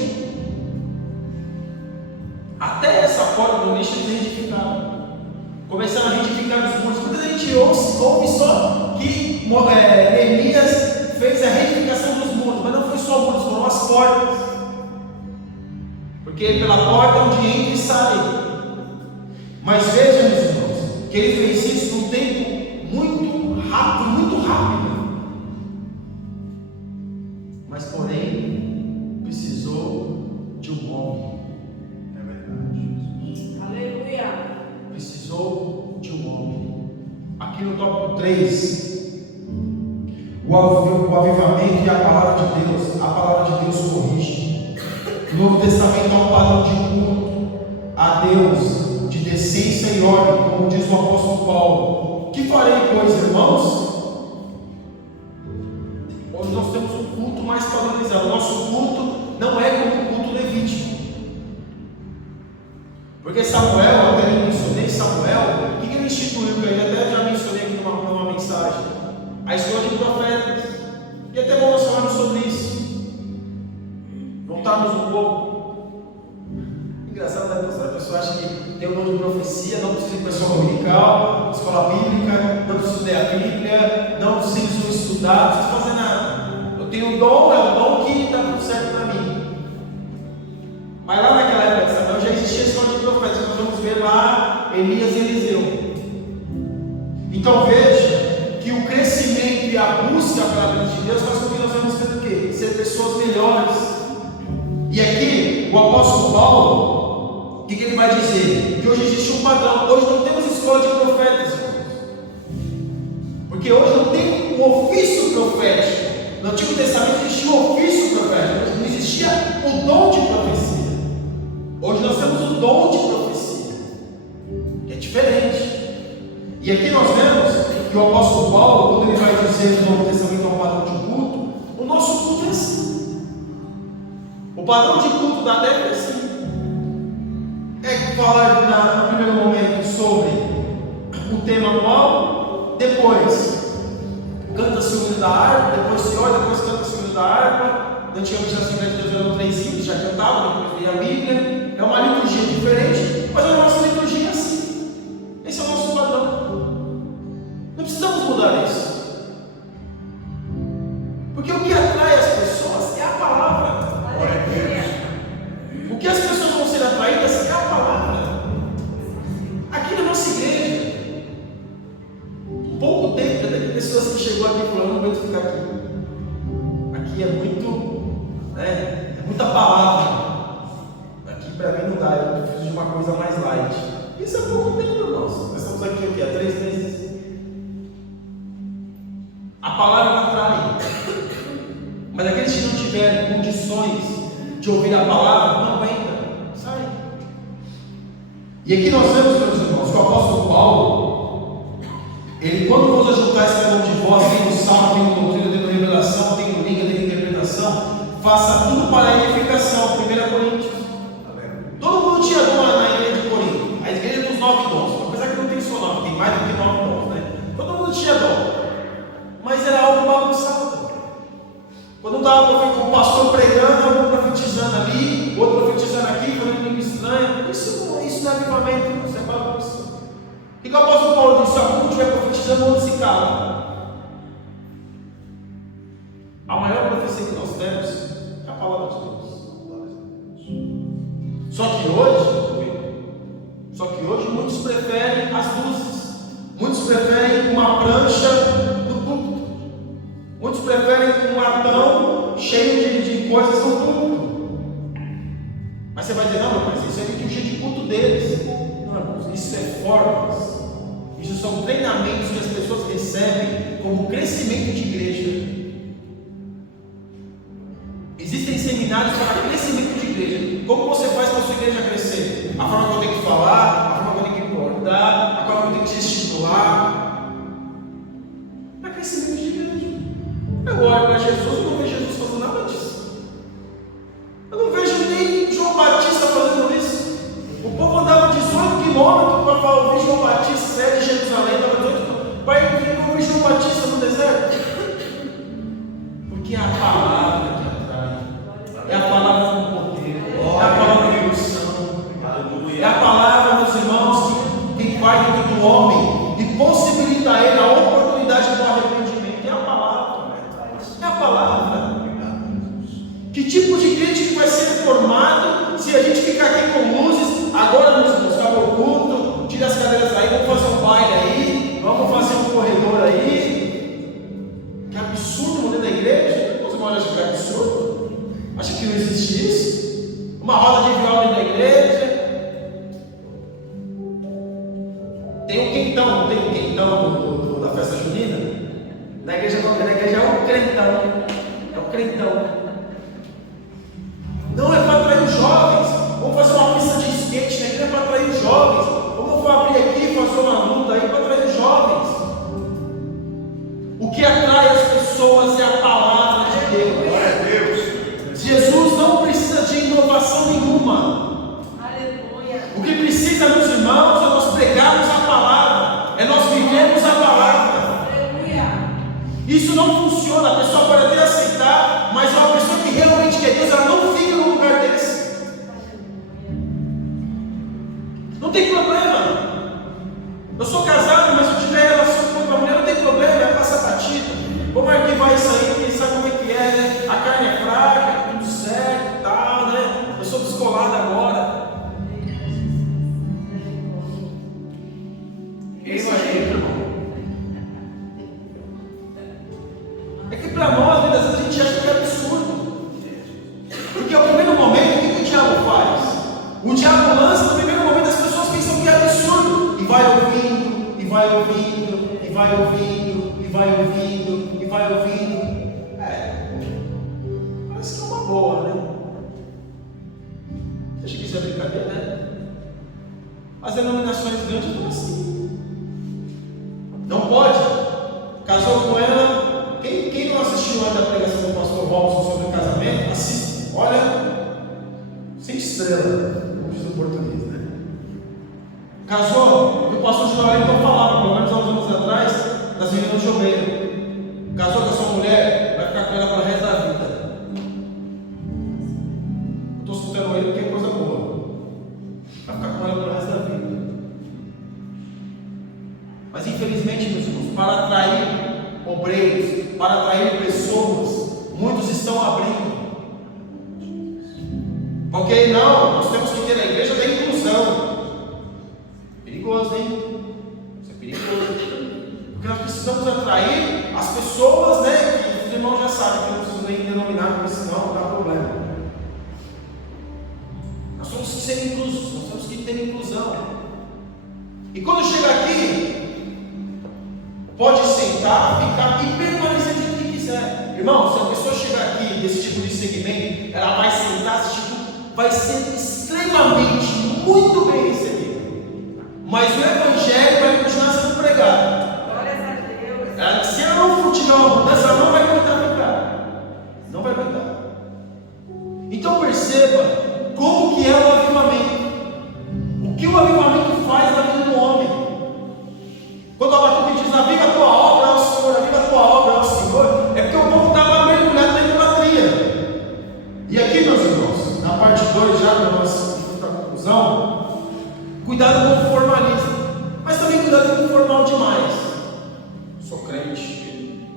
até essa porta do lixo eles retificaram, começaram a retificar os muros. Muita gente ouve só que Neemias fez a retificação dos muros, mas não foi só muros, foram as portas, porque pela porta é onde entra e sai. Mas veja, meus irmãos, que ele fez isso num tempo muito rápido. Mas porém, precisou de um homem. É verdade. Aleluia. Precisou de um homem. Aqui no tópico 3, o avivamento e a palavra de Deus. A palavra de Deus corrige. O Novo Testamento é um padrão de culto a Deus, de decência e ordem, como diz o apóstolo Paulo. Que farei, pois, irmãos? Hoje nós temos um culto mais padronizado. O nosso culto não é como o culto levítico. Porque Samuel, até eu mencionei Samuel, o que ele instituiu, que eu até já mencionei aqui numa mensagem? A escolha de profetas. E até bom nós falarmos sobre isso. Voltarmos um pouco. Engraçado, né, pastor? A pessoa acha que tem o dom de profecia, não precisa ir para a escola dominical, escola bíblica, não precisa ler a Bíblia, não preciso estudar, não preciso fazer nada. Eu tenho o dom, é o dom que está tudo certo para mim. Mas lá naquela época de Samuel já existia a escola de profetas, nós vamos ver lá Elias e Eliseu. Então veja que o crescimento e a busca pela presença de Deus faz com que nós vamos ter o quê? Ser pessoas melhores. E aqui o apóstolo Paulo, o que ele vai dizer? Que hoje existe um padrão. Hoje não temos escola de profetas, porque hoje não tem um ofício profético. No Antigo Testamento existia um ofício profético, não existia o dom de profecia. Hoje nós temos o dom de profecia, que é diferente. E aqui nós vemos que o apóstolo Paulo, quando ele vai dizer no Novo Testamento um padrão de culto, o nosso culto é assim. O padrão de culto da terra é assim. É falar no primeiro momento sobre o tema anual, depois canta-se o hino da harpa, depois se olha, depois canta-se o hino da harpa. Antigamente na Assembleia de Deus eram 3 hinos, já cantavam, depois veio a Bíblia. É uma liturgia diferente, mas a nossa liturgia é assim. Esse é o nosso padrão. Não precisamos mudar isso, porque o que atrai as pessoas é a palavra. O que as pessoas vão ser atraídas é a palavra. Aqui na nossa igreja, em pouco tempo já teve pessoas que chegou aqui e falaram: não aguento ficar aqui. Aqui é muita palavra. Aqui para mim não dá, eu preciso de uma coisa mais light. Isso é pouco tempo, irmãos. Nós estamos aqui o quê? Há 3 meses. A palavra atrai. Mas aqueles que não tiverem condições de ouvir a palavra, não aguenta, sai. E aqui nós vemos, meus irmãos, que o apóstolo Paulo, ele, quando vos ajuntais cada um de vós, tem no salmo, tem no doutrina, tem no revelação, tem no língua, tem no interpretação, faça tudo para a edificação. 1 Coríntios. Todo mundo tinha dom na igreja de Corinto, a igreja dos 9 dons, apesar que não tem só 9, tem mais do que 9 dons, né? Todo mundo tinha dom, mas era algo bagunçado. Quando estava o pastor pregando, um profetizando ali, outro profetizando aqui, falando língua estranha, isso não é avivamento, isso é bagunça. E o apóstolo Paulo disse: se algum estiver profetizando, o outro se cala. prancha no púlpito. Muitos preferem um latão cheio de coisas no púlpito. Mas você vai dizer, não, mas isso é a liturgia de culto deles. Não, irmãos, isso é formas. Isso são treinamentos que as pessoas recebem como crescimento de igreja. Existem seminários para crescimento de igreja. Como você faz para a sua igreja crescer? A forma que eu tenho que falar, a forma que eu tenho que abordar, a forma que eu tenho que gesticular. Para crescimento de igreja. Eu olho para Jesus e não vejo Jesus fazendo nada disso. Eu não vejo nem João Batista fazendo isso. O povo andava 18 quilômetros para ouvir João Batista, sair de Jerusalém, andava 18 quilômetros. Para ouvir João Batista no deserto. Porque é a palavra que atrai, é a palavra com poder, é a palavra de unção, é a palavra, meus irmãos, que vai dentro do homem e possibilita a ele a oportunidade do arrependimento. É a palavra, é a palavra. Que tipo de crente que vai ser formado se a gente ficar aqui com luzes? Agora nos acaba o culto, tira as cadeiras aí, vamos fazer um baile aí, vamos fazer um corredor aí. Que absurdo dentro da igreja. Você pode achar que é absurdo? Acha que não existe isso? Uma roda de viola dentro da igreja. Tem um quentão, não tem um quentão da festa junina? Na igreja é um crentão. É um crentão. Não é para atrair os jovens. Vamos fazer uma pista de skate na igreja, é para atrair os jovens. Vamos abrir aqui e fazer uma luta aí para atrair os jovens. O que atrai as pessoas é a palavra de Deus. Glória a Deus. Jesus não precisa de inovação nenhuma. Aleluia. O que precisa, meus irmãos, é nós pregarmos a palavra, é nós vivermos a palavra. Aleluia. Isso não funciona, a pessoa pode até aceitar, mas uma pessoa que realmente quer Deus, ela não fica num lugar desse. Não tem problema. Eu sou casado, mas se eu tiver relação com outra mulher, não tem problema, é passar batido. Vamos arquivar isso aí, quem sabe como é que é, né? A carne é fraca, tudo certo e tal, né? Eu sou descolado agora. Isso aí, irmão. É que para nós, muitas vezes, a gente acha que é absurdo. Porque ao primeiro momento, o que o diabo faz? O diabo lança, no primeiro momento, as pessoas pensam que é absurdo. E vai ouvindo, e vai ouvindo, e vai ouvindo, e vai ouvindo, e vai ouvindo. Parece que é uma boa, né? Você acha que isso é brincadeira, né? As denominações grandes estão assim. Não pode. Casou com ela. Quem não assistiu ainda a pregação do pastor Robson sobre casamento, assista. Olha, 5 estrelas, como diz o português, né? Casou, e o pastor Joel então falava, pelo menos há uns anos atrás, das reuniões de obreiro. Casou com a sua mulher, vai ficar com ela para o resto da vida. Eu estou escutando ele porque é coisa boa. Vai ficar com ela para o resto da vida. Mas infelizmente, meus irmãos, para atrair obreiros, para atrair pessoas, muitos estão abrindo. Ok? Não, nós temos que ter na igreja da inclusão. Perigoso, hein? Isso é perigoso. Porque nós precisamos atrair as pessoas, né? Que os irmãos já sabem que eu não preciso nem denominar, porque senão não dá problema. Nós temos que ser inclusos, nós temos que ter inclusão. E quando chega aqui, pode sentar, ficar e permanecer do jeito que quiser. Irmão, se a pessoa chegar aqui desse tipo de segmento, ela vai sentar, assistir tudo, vai ser extremamente, muito bem recebida. Mas o evangelho vai continuar sendo pregado. Glórias a Deus. Se ela não for tiver uma mudança, ela não vai aguentar ficar. Não vai aguentar. Então perceba como que é o avivamento. O que o avivamento faz na vida do homem. Quando o Abacuque diz, aviva a tua obra ao Senhor, aviva a tua obra ao Senhor, é porque o povo estava mergulhado na idolatria. E aqui, meus irmãos, na parte 2, já para nós irmos para a conclusão, cuidado com o formalismo, mas também cuidado com o formal demais. Sou crente,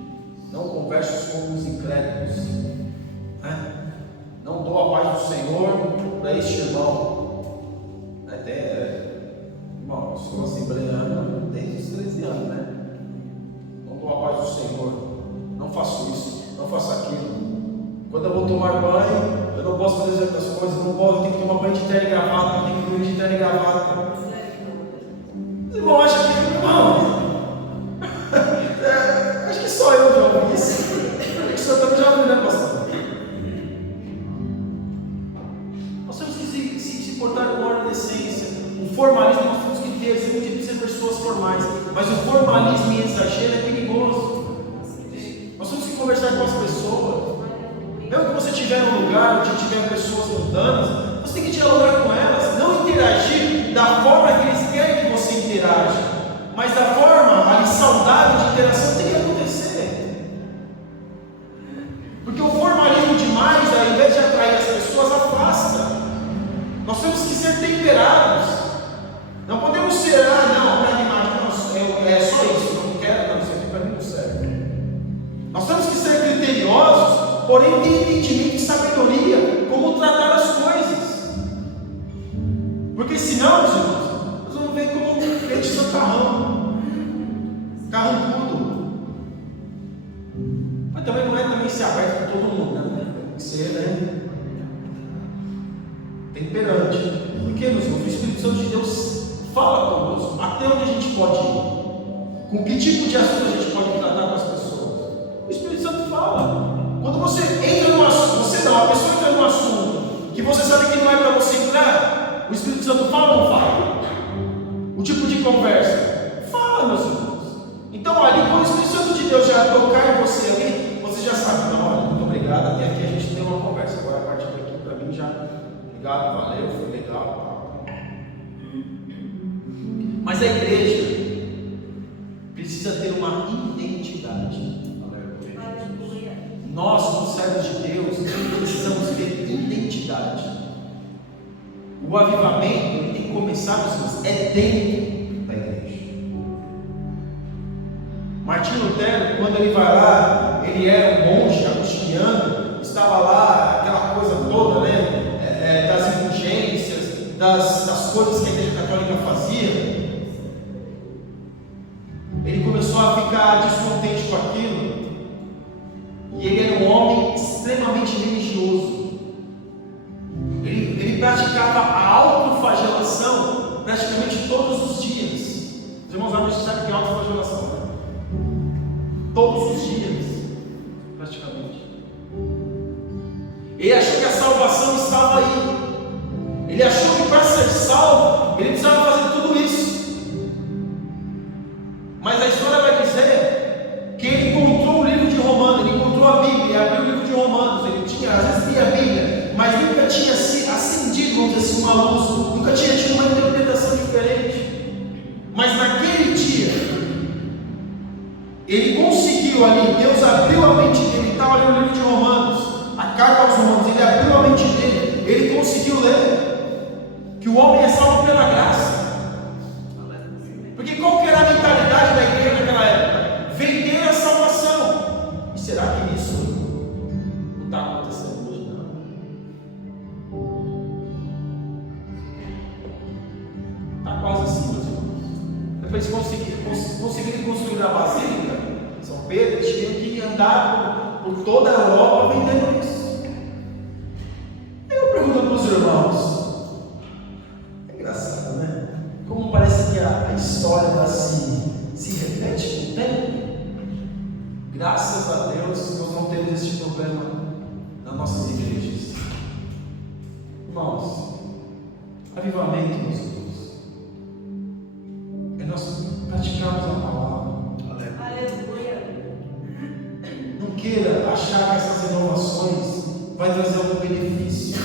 não converso com os incrédulos, né? Não dou a paz do Senhor para este irmão. Irmão, eu sou assembleano desde os 13 anos, né? vou tomar banho, eu não posso fazer certas coisas, não posso, eu tenho que tomar banho de terno e gravata, eu tenho que dormir de terno e gravata. Os irmãos acham que, irmão, acho que só eu já ouvi isso. Acho que o senhor também já ouviu, né, pastor? Nós temos que se portar com ordem e decência. O formalismo nós temos que ter, você não tem que ser pessoas formais, mas o formalismo em exagero é perigoso. Nós temos que conversar com as pessoas. Mesmo que você estiver num lugar onde tiver pessoas mundanas, você tem que dialogar com elas, não interagir da forma que eles querem que você interaja, mas da forma ali saudável de interação tem que acontecer. Porque o formalismo demais, ao invés de atrair as pessoas, afasta. Nós temos que ser temperados. Não podemos ser, pragmáticos, é só isso, não quero, não, isso aqui para mim não serve. Nós temos que ser criteriosos, porém ter entendimento e sabedoria como tratar as coisas. Porque senão, meus irmãos, nós vamos ver como crente só carrancudo. Mas também não é também ser aberto para todo mundo, né? Tem que ser, né? Temperante. Porque, meus irmãos, o Espírito Santo de Deus fala conosco, até onde a gente pode ir, com que tipo de assunto a gente pode tratar com as pessoas. O Espírito Santo fala. Quando você entra no assunto, a pessoa entra num assunto que você sabe que não é para você entrar, o Espírito Santo fala ou não fala? O tipo de conversa? Fala, meus irmãos. Então, ali, quando o Espírito Santo de Deus já tocar em você ali, você já sabe, não, olha, muito obrigado, até aqui a gente tem uma conversa. Agora, a partir daqui, para mim, já, obrigado, valeu, foi legal. Mas a igreja precisa ter uma identidade. Nós, como servos de Deus, precisamos ter identidade. O avivamento tem que começar, é dentro da igreja. Martinho Lutero, quando ele vai lá, ele era um monge agostiniano, estava lá, aquela coisa toda, né? Das indulgências, das coisas que a igreja católica fazia. Ele começou a ficar descontente com aquilo. E ele era um homem extremamente religioso. Ele praticava a autoflagelação praticamente todos os dias. Os irmãos sabem o que é autoflagelação, né? Todos os dias, praticamente. Ele achou que a salvação estava aí. Ele achou que para ser salvo, ele precisava fazer tudo isso. Mas a história vai dizer que ele encontrou o livro de Romanos, ele encontrou a Bíblia, abriu o livro de Romanos, ele tinha, às vezes lia a Bíblia, mas nunca tinha acendido, vamos dizer assim, uma luz, nunca tinha tido uma interpretação diferente. Mas naquele dia, ele conseguiu ali, Deus abriu a mente dele, ele estava lendo o livro de Romanos, a carta aos Romanos, ele abriu a mente dele, ele conseguiu ler que o homem é salvo pela graça. Porque qual que era a mentalidade da igreja naquela época? Vender a salvação. E será que isso não está acontecendo hoje, não? Está quase assim, meus irmãos. Depois conseguirem construir a Basílica São Pedro, eles tinham que andar por toda a Europa vendendo isso. Eu pergunto para os irmãos, é engraçado, né? Como parece que a história se repete com o tempo. Graças a Deus nós não temos esse problema nas nossas igrejas. Irmãos, avivamento, meus irmãos, é nós praticarmos a palavra. Aleluia. Não queira achar que essas inovações vai trazer algum benefício.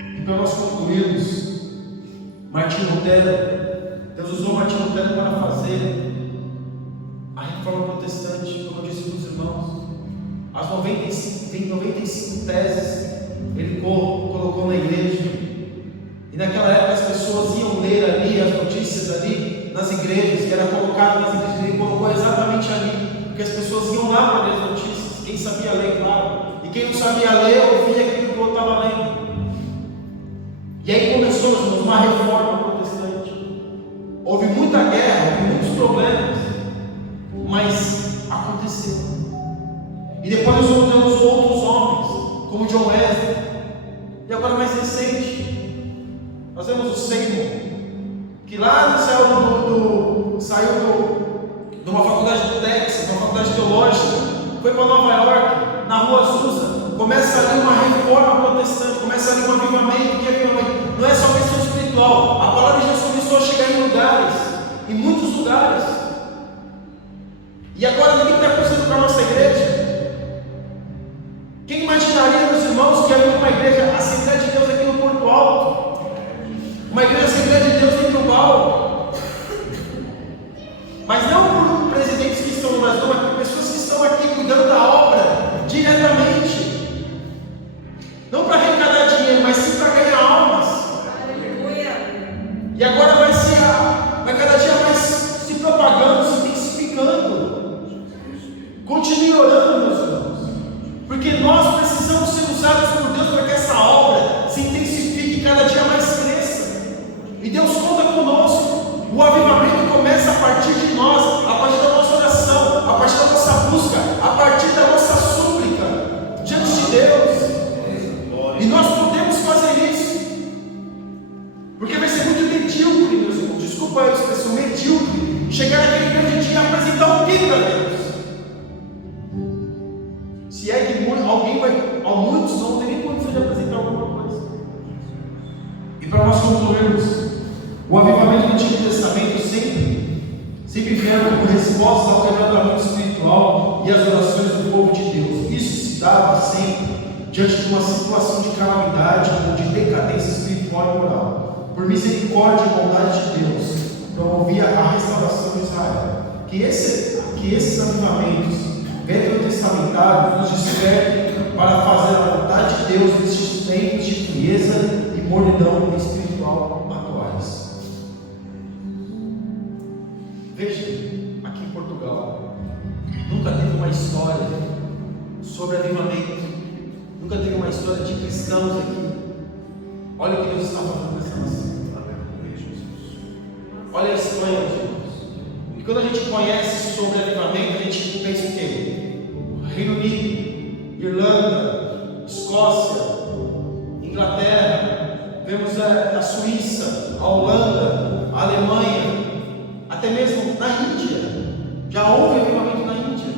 E para nós concluirmos, Martinho Lutero, Deus usou Martinho Lutero para fazer a reforma protestante, como eu disse para os irmãos. As 95 teses ele colocou na igreja. E naquela época as pessoas iam ler ali as notícias ali nas igrejas, que era colocado nas igrejas, ele colocou exatamente ali, porque as pessoas iam lá para ler as notícias. Quem sabia ler, claro, e quem não sabia ler, ouvia aquilo que o outro estava lendo. E aí começou, irmãos, uma reforma protestante. Houve muita guerra, houve muitos problemas, mas aconteceu. E depois nós vamos tendo outros homens, como John Wesley. E agora mais recente, nós vemos o Seymour, que lá saiu de uma faculdade do Texas, uma faculdade teológica, foi para Nova York, na rua Azusa, começa ali uma reforma protestante, começa ali um avivamento. Que avivamento? Não é só questão espiritual, a palavra de Deus começou a chegar em lugares, em muitos lugares. E agora o que está acontecendo para a nossa igreja? Quem imaginaria, meus irmãos, que havia uma igreja Assembleia de Deus aqui no Porto Alto? Uma igreja Assembleia de Deus em Bilbao. Mas não por presidentes que estão no Brasil, mas por pessoas que estão aqui cuidando da obra diretamente. Não para arrecadar dinheiro, mas sim para ganhar almas. E agora vai cada dia mais se propagando, se intensificando. Continue orando, meus irmãos. Porque nós precisamos ser usados por Deus para que essa obra se intensifique e cada dia mais cresça. E Deus conta conosco. O avivamento começa a partir de nós, a partir da nossa oração, a partir da nossa busca, a partir da nossa súplica diante de Deus. E nós podemos fazer isso. Porque vai ser muito medíocre, meus irmãos. Desculpa a expressão, medíocre. Chegar naquele grande dia e apresentar o que para Deus? Se é que alguém vai, a muitos não tem nem condição de apresentar alguma coisa. E para nós concluirmos, o avivamento do Antigo Testamento sempre vieram como resposta ao quebrantamento espiritual e às orações do povo de Deus. Isso se dava sempre diante de uma situação de calamidade ou de decadência espiritual e moral. Por misericórdia e bondade de Deus, promovia a restauração de Israel. Que esses avivamentos veterotestamentários nos despertem para fazer a vontade de Deus nestes tempos de frieza e mornidão espiritual atuais. Veja, aqui em Portugal, nunca teve uma história sobre avivamento, nunca teve uma história de cristãos aqui. Olha o que Deus está fazendo nessa nação. Olha a Espanha, meus irmãos. E quando a gente conhece sobre avivamento, a gente pensa o quê? Reino Unido, Irlanda, Escócia, Inglaterra, vemos a Suíça, a Holanda, a Alemanha, até mesmo na Índia. Já houve avivamento na Índia.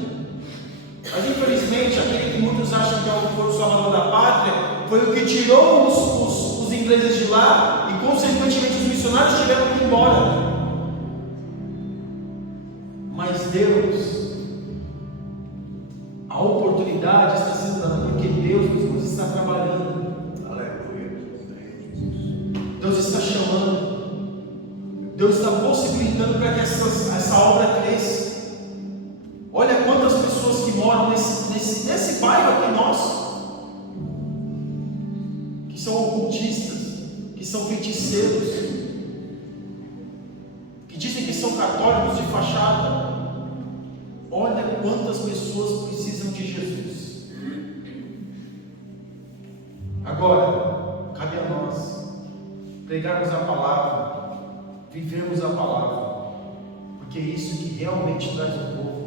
Mas infelizmente, aquele que muitos acham que foi o salvador da pátria, foi o que tirou os ingleses de lá e consequentemente os missionários tiveram que ir embora. Mas Deus, a oportunidade está sendo dada, porque Deus, meus irmãos, está trabalhando. Aleluia. Deus está chamando. Deus está possibilitando para que essa obra cresça. Olha quantas pessoas que moram nesse bairro aqui nosso, que são ocultistas, que são feiticeiros, que dizem que são católicos de fachada. Olha quantas pessoas precisam de Jesus. Agora, cabe a nós pregarmos a palavra, vivermos a palavra, porque é isso que realmente traz o povo